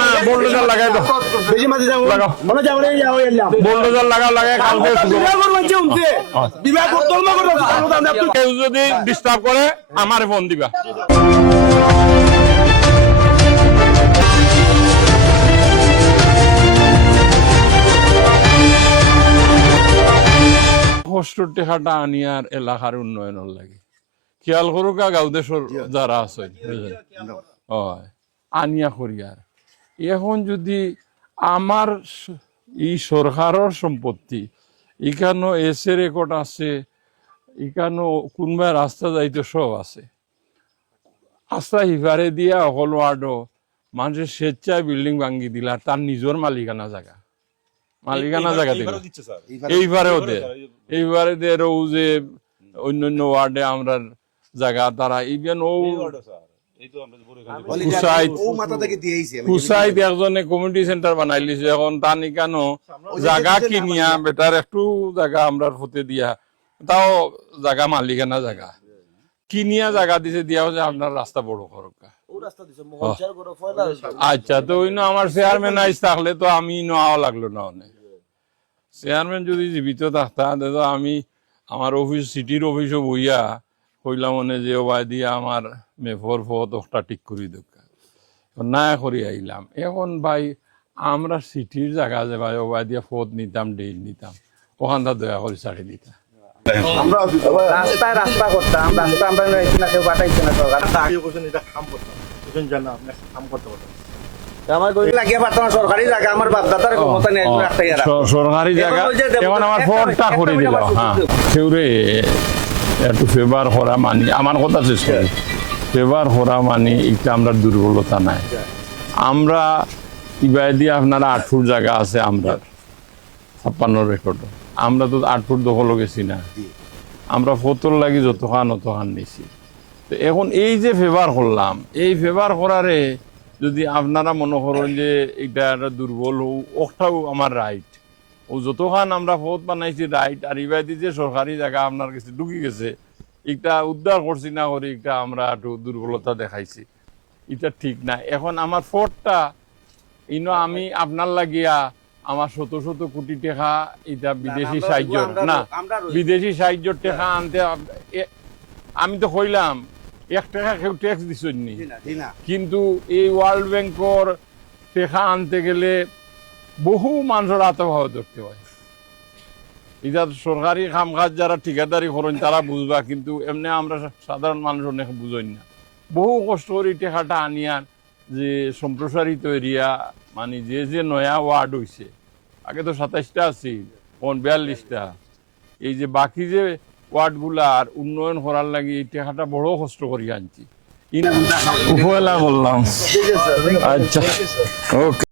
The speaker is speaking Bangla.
না বোল্ডোজার লাগাই দাও বেশি মাঝে যাও লাগাও মনে যাও রে যাও এলাম বোল্ডোজার লাগাও লাগাই কালকে বিবাহ করবেন যে উনতে বিবাহ করতে না করতে আমরা কেউ যদি ডিস্টার্ব করে আমার ফোন দিবা কষ্টর টেকাটা আনিয়ার এলাকার উন্নয়নের লাগে খেয়াল করুকা গাঁও দেশের যারা আছে আনিয়া করিয়ার এখন যদি আমার এই সরকারের সম্পত্তি এখানো এসে রেকর্ড আছে এখানো কোনবা রাস্তা যাইতে সব আছে রাস্তা হিফারে দিয়া অকল ওয়ার্ডও মানুষের স্বেচ্ছায় বিল্ডিং ভাঙ্গি দিল আর তার নিজের মালিকানা জায়গা দিল এইবারে যে অন্যান্য ওয়ার্ডে আমরা জায়গা তারা ইভেন কুসাইত একজনে কমিউনিটি সেন্টার বানাই লিছে এখন তা নিকানো জায়গা কিনিয়া বেটার একটু জায়গা আমরা হতে দিয়া তাও জায়গা মালিকানা জায়গা কিনিয়া জায়গা দিছে দিয়া হচ্ছে আপনার রাস্তা বড় খরকা আচ্ছা তো ওই আমার চেয়ারম্যান আইস থাকলে তো আমি নেওয়া লাগলো না অনেক চেয়ারম্যান যদি জীবিত থাকতাম তো আমি আমার অফিস সিটির অফিসও বইয়া কইলাম মনে যে ওবাই দিয়া আমার মেফর ফত একটা ঠিক করি দরকার না করি আইলাম এখন ভাই আমরা সিটির জায়গা যে ভাই ওবাই দিয়া ফত নিতাম ডেট নিতাম ওখানটা দয়া করে ছাড়ি দিতাম রাস্তা করতাম রাস্তা আমরা কেউ পাঠাইছে না সরকার সরকারি জায়গা আমার বাপদাদার ক্ষমতা নেই সরকারি জায়গা এখন আমার ফোনটা করে দিল হ্যাঁ সেউরে একটু ফেভার করা মানি আমার কথা শেষ করি ফেভার করা মানি এটা আমরা দুর্বলতা নাই আমরা ইবাই দিয়ে আপনারা 8 ফুট জায়গা আছে আমরা 56 রেকর্ড আমরা তো 8 ফুট দখল গেছি না আমরা ফতর লাগি যতখান অতখান নিছি তো এখন এই যে ফেভার করলাম এই ফেভার করারে যদি আপনারা মনে করেন যে এটা একটা দুর্বল ওটাও আমার রাইট ও যতখান আমরা ফত বানাইছি রাইট আর ইবাদি যে সরকারি জায়গা আপনার কাছে ঢুকি গেছে এটা উদ্ধার করছি না করে এটা আমরা একটু দুর্বলতা দেখাইছি এটা ঠিক না এখন আমার ফটটা ইনো আমি আপনার লাগিয়া আমার শত শত কোটি টাকা এটা বিদেশি সাহায্য না বিদেশি সাহায্যের টাকা আনতে আমি তো কইলাম 1 টাকা কেউ ট্যাক্স দিছনি কিন্তু এই ওয়ার্ল্ড ব্যাংকর টাকা আনতে গেলে বহু মানুষের আত্মভাব দেখতে হয় এটা সরকারি কামকাজ যারা ঠিকাদারি করেন তারা বুঝবা কিন্তু এমনি আমরা সাধারণ মানুষ অনেক বুঝই না বহু কষ্ট করে টাকাটা আনিয়ার যে সম্প্রসারিত এরিয়া মানে যে নয়া ওয়ার্ড হয়েছে আগে তো 27টা আছে কোন 42টা এই যে বাকি যে ওয়ার্ডগুলার উন্নয়ন করার লাগে এই টাকাটা বড় কষ্ট করি আনছি উপলা বললাম আচ্ছা ওকে